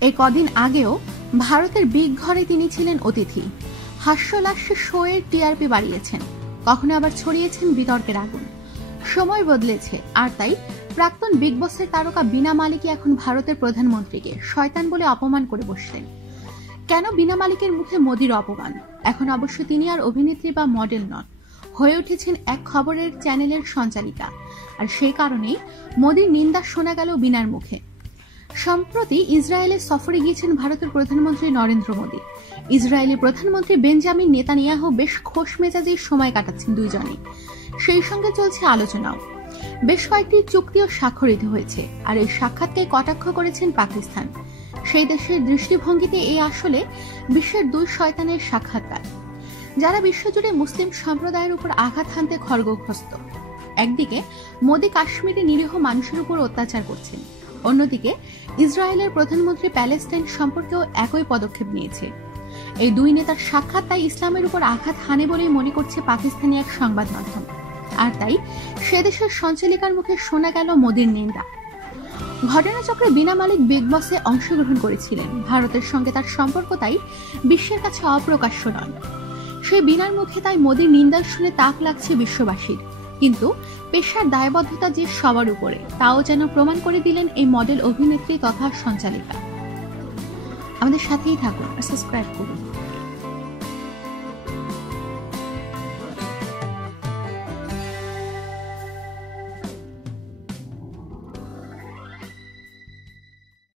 এই কদিন আগেও ভারতের বিগ ঘরে তিনি ছিলেন অতিথি। হাস্যলাস্য শোয়ের টিআরপি বাড়িয়েছেন, কখনো আবার ছড়িয়েছেন বিতর্কের আগুন। সময় বদলেছে, আর তাই প্রাক্তন বিগ বসের তারকা বীণা মালিকই এখন ভারতের প্রধানমন্ত্রীকে শয়তান বলে অপমান করে বসলেন। কেন বীণা মালিকের মুখে মোদির অপমান? এখন অবশ্য তিনি আর অভিনেত্রী বা মডেল নন, হয়ে উঠেছেন এক খবরের চ্যানেলের সঞ্চালিকা। আর সেই কারণেই মোদির নিন্দা শোনা গেল বীণার মুখে। সম্প্রতি ইসরায়েলে সফরে গিয়েছেন ভারতের প্রধানমন্ত্রী নরেন্দ্র মোদী। ইসরায়েলি প্রধানমন্ত্রী বেঞ্জামিন নেতানিয়াহু বেশ খোশ মেজাজে সময় কাটাচ্ছেন দুইজনে। সেই সঙ্গে চলছে আলোচনাও। বেশ কয়েকটি চুক্তিও স্বাক্ষরিত হয়েছে। আর এই সাক্ষাৎকে কটাক্ষ করেছেন পাকিস্তান। সেই দেশের দৃষ্টিভঙ্গিতে এই আসলে বিশ্বের দুই শয়তানের সাক্ষাৎকার, যারা বিশ্বজুড়ে মুসলিম সম্প্রদায়ের উপর আঘাত হানতে খড়গহস্ত। একদিকে মোদী কাশ্মীরে নিরীহ মানুষের উপর অত্যাচার করছেন, অন্যদিকে ইসরায়েলের প্রধানমন্ত্রী প্যালেস্টাইন সম্পর্কেও একই পদক্ষেপ নিয়েছে। এই দুই নেতার সাক্ষাৎ তাই ইসলামের উপর আঘাত হানে বলেই মনে করছে পাকিস্তানি এক সংবাদ মাধ্যম। আর তাই সে দেশের সঞ্চালিকার মুখে শোনা গেল মোদির নিন্দা। ঘটনাচক্রে বীণা মালিক বিগ বসে অংশগ্রহণ করেছিলেন। ভারতের সঙ্গে তার সম্পর্ক তাই বিশ্বের কাছে অপ্রকাশ্য নয়। সেই বীণার মুখে তাই মোদির নিন্দা শুনে তাক লাগছে বিশ্ববাসীর। কিন্তু পেশার দায়বদ্ধতা যে সবার উপরে, তাও যেন প্রমাণ করে দিলেন এই মডেল অভিনেত্রী তথা সঞ্চালিকা। আমাদের সাথেই থাকুন আর সাবস্ক্রাইব করুন।